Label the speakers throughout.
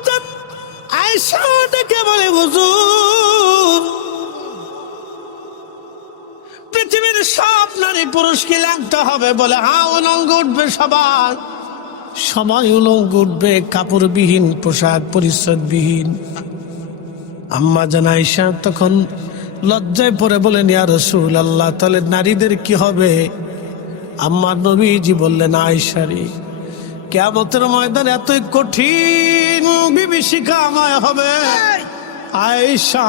Speaker 1: হঠাৎ আয়সা ডেকে বলে হুজুর পৃথিবীর সব নারী পুরুষকে লাগতে হবে বলে হা উলঙ্গ উঠবে সবার সবাই উলঙ্গ উঠবে কাপড়বিহীন পোশাক পরিচ্ছদবিহীন আম্মা জানাইশা তখন লজ্জায় পরে বলেন ইয়া রসুল আল্লাহ তাহলে নারীদের কি হবে আম্মা নবীজি বললেন আয়সারী কেয়ামতের ময়দান এতই কঠিন বিভীষিকা আমায় হবে আয়সা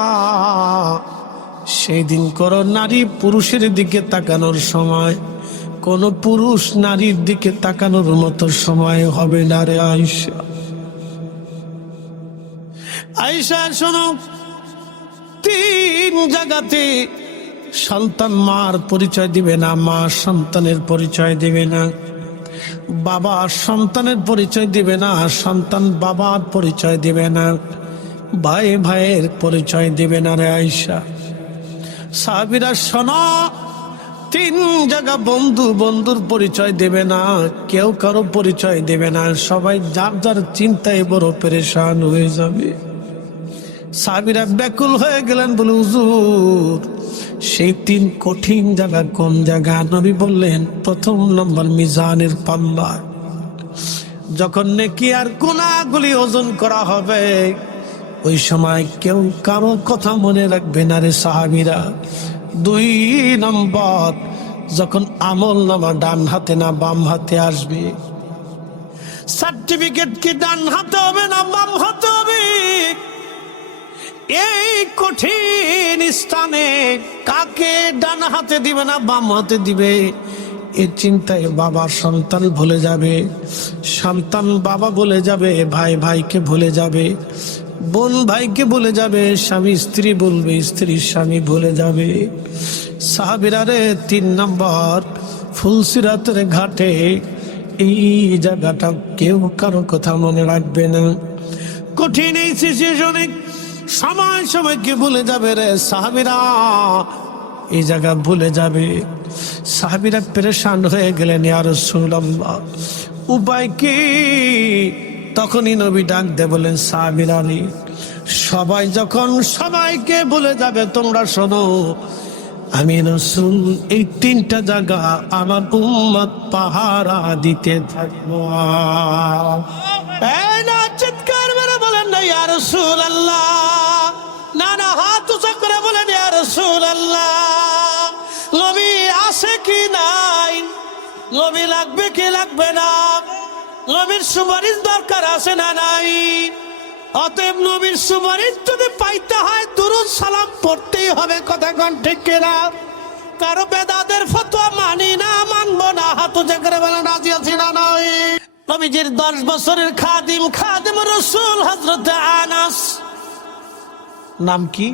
Speaker 1: সেই দিন করো নারী পুরুষের দিকে তাকানোর সময় কোনো পুরুষ নারীর দিকে তাকানোর মতো সময় হবে না রে আয়সা আয়সা শোনো তিন জায়গাতে সন্তান মার পরিচয় দিবে না মা সন্তানের পরিচয় দিবে না বাবা সন্তানের পরিচয় দিবে না সন্তান বাবার পরিচয় দিবে না ভাই ভাইয়ের পরিচয় দিবে না রে আইসা সাহাবিরা শোন তিন জায়গা বন্ধু বন্ধুর পরিচয় দেবে না কেউ কারো পরিচয় দেবে না সবাই যার যার চিন্তায় বড় পরেশান হয়ে যাবে সাবিরা ব্যাকুল হয়ে গেলেন বলে উজুর সেই তিন কঠিন জায়গা কোন জায়গা নবী বললেন প্রথম নম্বর মিজানের পাল্লা যখন নেকি আর গুণাগুলি ওজন করা হবে ওই সময় কেউ কারো কথা মনে রাখবে না রে সাহাবিরা দুই নম্বর যখন আমল নামা ডান হাতে না বাম হাতে আসবে সার্টিফিকেট কি ডান হাতে হবে না বাম হাতে হবে এই কঠিন স্থানে কাকে ডান হাতে দিবে না বাম হাতে দিবে এ চিন্তায় বাবা সন্তান ভুলে যাবে সন্তান বাবা বলে যাবে ভাই ভাইকে ভুলে যাবে বোন ভাইকে বলে যাবে স্বামী স্ত্রী বলবে স্ত্রী স্বামী ভুলে যাবে সাহাবিরারে তিন নম্বর ফুলসিরাতের ঘাটে এই জায়গাটা কেউ কারো কথা মনে রাখবে না কঠিন এই সিচুয়েশনে সময় সময়কে ভুলে যাবে রে সাহাবিরা এই জায়গা ভুলে যাবে সাহাবিরা পরেশান হয়ে গেলেন আর সুলম্বা উপায় কি তখনই নবী ডাক দে বলেন সাহাবিরানি সবাই যখন সবাইকে ভুলে যাবে তোমরা শোনো আমি রসুল এই তিনটা জায়গা আমার উম্মত পাহারা দিতে থাকবো চিৎকার বলেন না ইয়ার আল্লাহ রসুল আল্লাহ নবী আছে কি নাই নবী লাগবে কি লাগবে না নবীর সুপারিশ দরকার আছে না নাই অতএব নবীর সুপারিশ যদি পাইতে হয় দুরুদ সালাম পড়তেই হবে কথা কন ঠিক কিনা কারো বেদাদের ফতোয়া মানি না মানবো না হাত জাগরে বেলা রাজি আছি না নয় নবীজির দশ বছরের খাদিম খাদিম রসুল হজরত আনাস নাম কি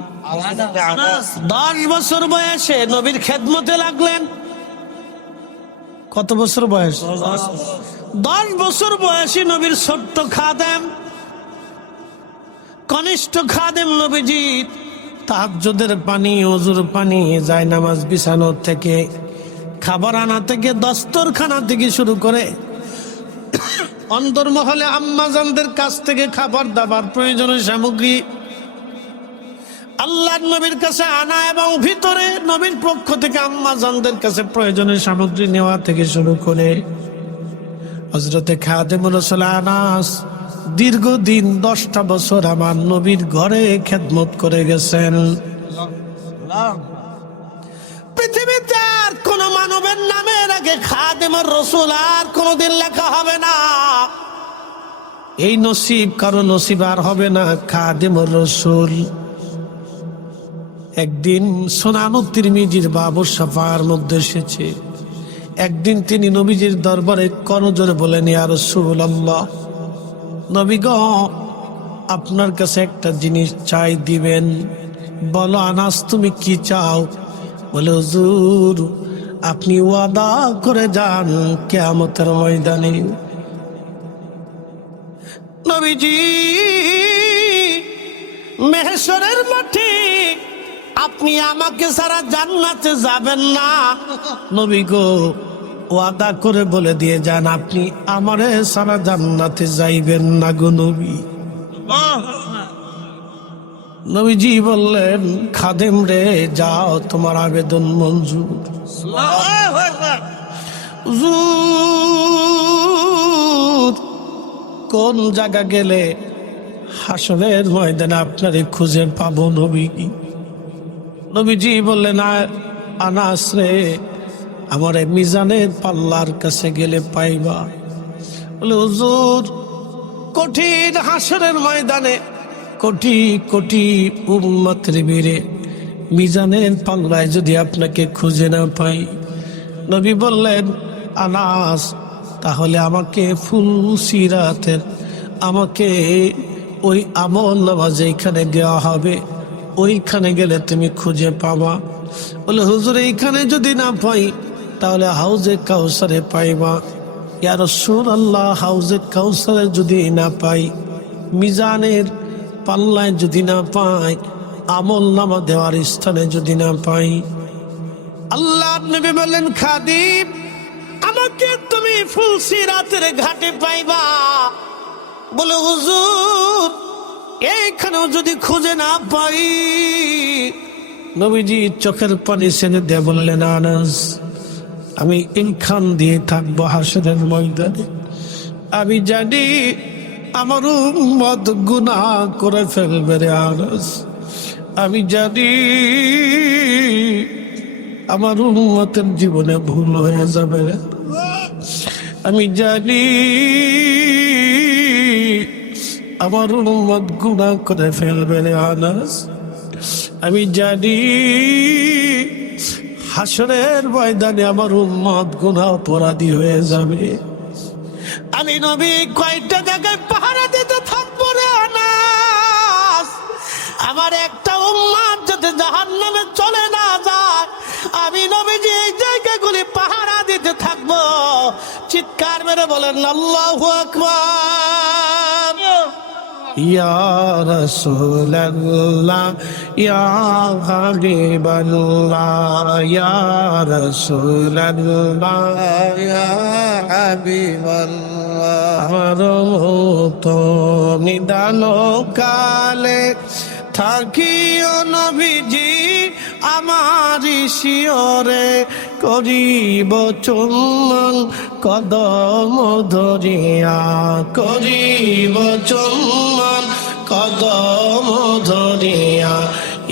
Speaker 1: দশ বছর বয়সে নবীর খেদমতে লাগলেন কত বছর বয়স দশ বছর বয়সে নবীর ছোট্ট খাদেম কনিষ্ঠ খাদেম নবীজি তাহাজুদের পানি অজুর পানি যায় নামাজ বিছানোর থেকে খাবার আনা থেকে দস্তরখানা থেকে শুরু করে অন্তর্মহলে আম্মাজানদের কাছ থেকে খাবার দাবার প্রয়োজনীয় সামগ্রী আল্লাহ নবীর কাছে আনা এবং ভিতরে নবীর পক্ষ থেকে আম্মাজানদের কাছে প্রয়োজনের সামগ্রী নেওয়া থেকে শুরু করে হজরতে খাদেমুল আনাস দীর্ঘদিন দশটা বছর আমার নবীর ঘরে খেদমত করে গেছেন পৃথিবীতে আর কোন মানবের নামের আগে খাদেমুর রসুল আর কোনদিন লেখা হবে না এই নসিব কারো নসিব আর হবে না খাদেমর রসুল একদিন সোনানুত্তির তিরমিজির বাবর সাফার মধ্যে এসেছে একদিন তিনি নবীজির দরবারে করজোরে বলেন আর সুল্লাহ নবীগ আপনার কাছে একটা জিনিস চাই দিবেন বলো আনাস তুমি কি চাও বলে হুজুর আপনি ওয়াদা করে যান কেয়ামতের ময়দানে নবীজি মেহেশ্বরের মাঠে আপনি আমাকে সারা জান্নাতে যাবেন না নবী গো ওয়াদা করে বলে দিয়ে যান আপনি আমারে সারা জান্নাতে যাইবেন না গো নবী নবীজি বললেন খাদেম রে যাও তোমার আবেদন মঞ্জুর কোন জায়গা গেলে হাসনের ময়দানে আপনারে খুঁজে পাবো নবী কি নবীজি বললেন আনাস রে আমার মিজানের পাল্লার কাছে গেলে পাইবা বলে হুজুর কঠিন হাসরের ময়দানে কোটি কোটি উম্মাত্রে ভিড়ে মিজানের পাল্লায় যদি আপনাকে খুঁজে না পাই নবী বললেন আনাস তাহলে আমাকে ফুল সিরাতের আমাকে ওই আমল নামাজ এখানে দেওয়া হবে ওইখানে গেলে তুমি খুঁজে পাবা বলে হুজুর এইখানে যদি না পাই তাহলে হাউজে কাউসারে পাইবা ইয়ার সুর আল্লাহ হাউজে কাউসারে যদি না পাই মিজানের পাল্লায় যদি না পাই আমল নামা দেওয়ার স্থানে যদি না পাই আল্লাহ নেবে বলেন খাদিব আমাকে তুমি ফুলসি রাতের ঘাটে পাইবা বলে হুজুর এইখানেও যদি খুঁজে না পাই নবীজি চোখের পানি সেনে দিয়ে বললেন আনাস আমি ইনখান দিয়ে থাকবো হাসনের ময়দানে আমি জানি আমার মত গুনা করে ফেলবে রে আনাস আমি জানি আমার উন্মতের জীবনে ভুল হয়ে যাবে আমি জানি আমার উম্মত গুণা করে ফেলবে রে আনাস আমি জানি হাসরের ময়দানে আমার উন্মত গুণা অপরাধী হয়ে যাবে আমি নবী কয়েকটা জায়গায় পাহারা দিতে থাকবো রে আনাস আমার একটা উম্মাদ যদি নামে চিৎকার মেরে বলেন আল্লাহ আকবার ইয়া রাসূলুল্লাহ আমার তো নিদান কালে থাকিও নবীজি আমারি শিওরে করিব চন্দন কদম ধরিয়া করিব চন্দন কদম ধরিয়া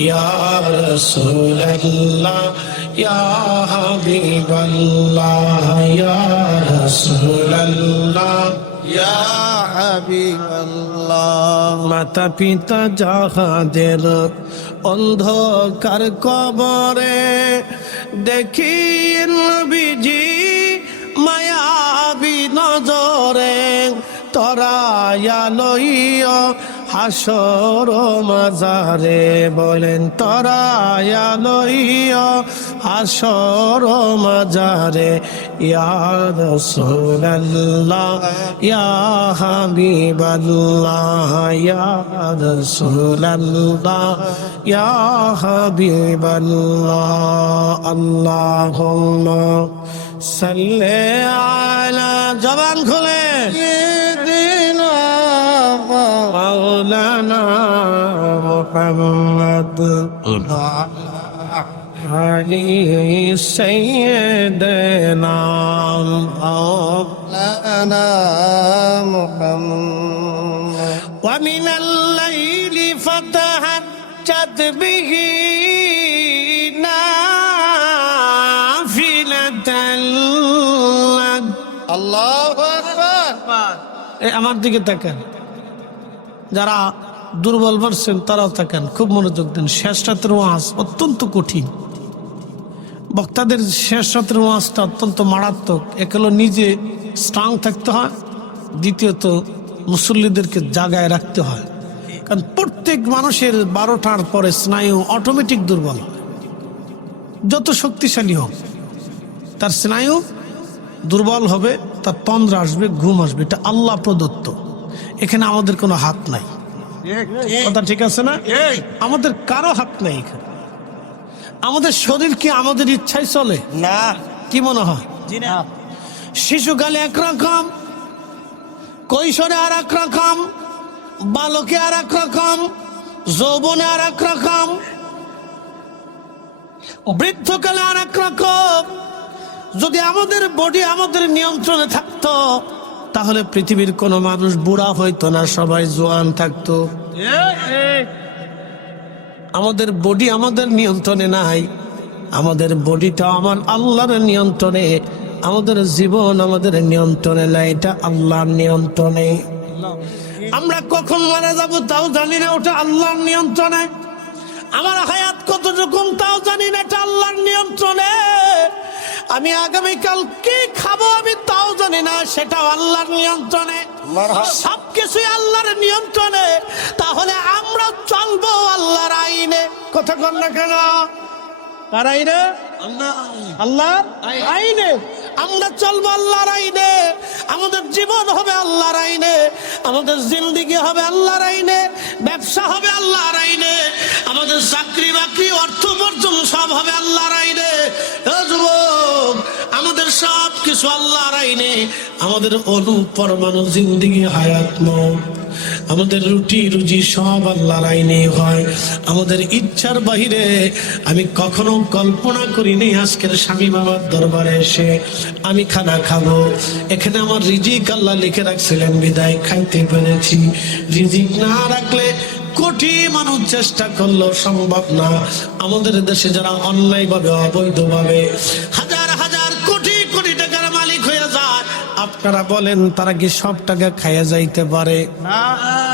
Speaker 1: ইয়ার সুরল্লা হাবিবাল্লাহ ইয়ার সুরল্লা
Speaker 2: হাবিবাল্লাহ
Speaker 1: মাতা পিতা যাহাদের অন্ধকার কবরে দেখি নবীজি মায়াবি নজরে তরায়া লইয় হাসর মাজারে বলেন তরায়া লইয় হাসর মাজারে يا رسول الله يا حبيب الله يا رسول الله يا حبيب الله اللهم صل على جبان خلے
Speaker 2: سيدنا
Speaker 1: مولانا محمد علي سيدنا
Speaker 2: مولانا محمد
Speaker 1: ومن الليل فتهجد به نافلة لك الله أكبر এই আমার দিকে তাকান যারা দুর্বল পারছেন তারাও তাকান খুব মনোযোগ দেন শেষ রাতের ওয়াজ অত্যন্ত কঠিন বক্তাদের শেষ সত্রের ওয়াজটা অত্যন্ত মারাত্মক এক হলো নিজে স্ট্রং থাকতে হয় দ্বিতীয়ত মুসল্লিদেরকে জাগায় রাখতে হয় কারণ প্রত্যেক মানুষের বারোটার পরে স্নায়ু অটোমেটিক দুর্বল যত শক্তিশালী হোক তার স্নায়ু দুর্বল হবে তার তন্দ্রা আসবে ঘুম আসবে এটা আল্লাহ প্রদত্ত এখানে আমাদের কোনো হাত নাই কথা ঠিক আছে না আমাদের কারো হাত নাই এখানে আমাদের শরীর কি আমাদের ইচ্ছায় চলে না কি মনে হয় শিশুকালে একরকম কৈশোরে আর এক রকম বালকে আর এক রকম যৌবনে আর এক রকম বৃদ্ধকালে আর এক রকম যদি আমাদের বডি আমাদের নিয়ন্ত্রণে থাকতো তাহলে পৃথিবীর কোনো মানুষ বুড়া হইতো না সবাই জোয়ান থাকতো আমাদের বডি আমাদের নিয়ন্ত্রণে নাই আমাদের বডিটা আমার আল্লাহর নিয়ন্ত্রণে আমাদের জীবন আমাদের নিয়ন্ত্রণে নাই এটা আল্লাহর নিয়ন্ত্রণে আমরা কখন মারা যাব তাও জানি না ওটা আল্লাহর নিয়ন্ত্রণে আমার হায়াত কতটুকু তাও জানি না এটা আল্লাহর নিয়ন্ত্রণে আমি আগামীকাল কি খাব জানি না সেটাও আল্লাহর নিয়ন্ত্রণে সবকিছু আল্লাহর নিয়ন্ত্রণে তাহলে আমরা চলবো আল্লাহর আইনে কথা কন না কেন আমাদের চাকরি বাকরি অর্থ পর্যন্ত সব হবে আল্লাহর আইনে যুবক আমাদের সব কিছু আল্লাহ আইনে আমাদের অনু পরমাণু জিন্দিগি হায়াত মত আমাদের রুটি রুজি সব আল্লাহ আইনে হয় আমাদের ইচ্ছার বাহিরে আমি কখনো কল্পনা করিনি আজকের স্বামী বাবার দরবারে এসে আমি খানা খাবো এখানে আমার রিজিক আল্লাহ লিখে রাখছিলেন বিদায় খাইতে পেরেছি রিজিক না রাখলে কোটি মানুষ চেষ্টা করলো সম্ভব না আমাদের দেশে যারা অন্যায় অন্যায়ভাবে অবৈধভাবে আপনারা বলেন তারা কি সব টাকা খাইয়া যাইতে পারে না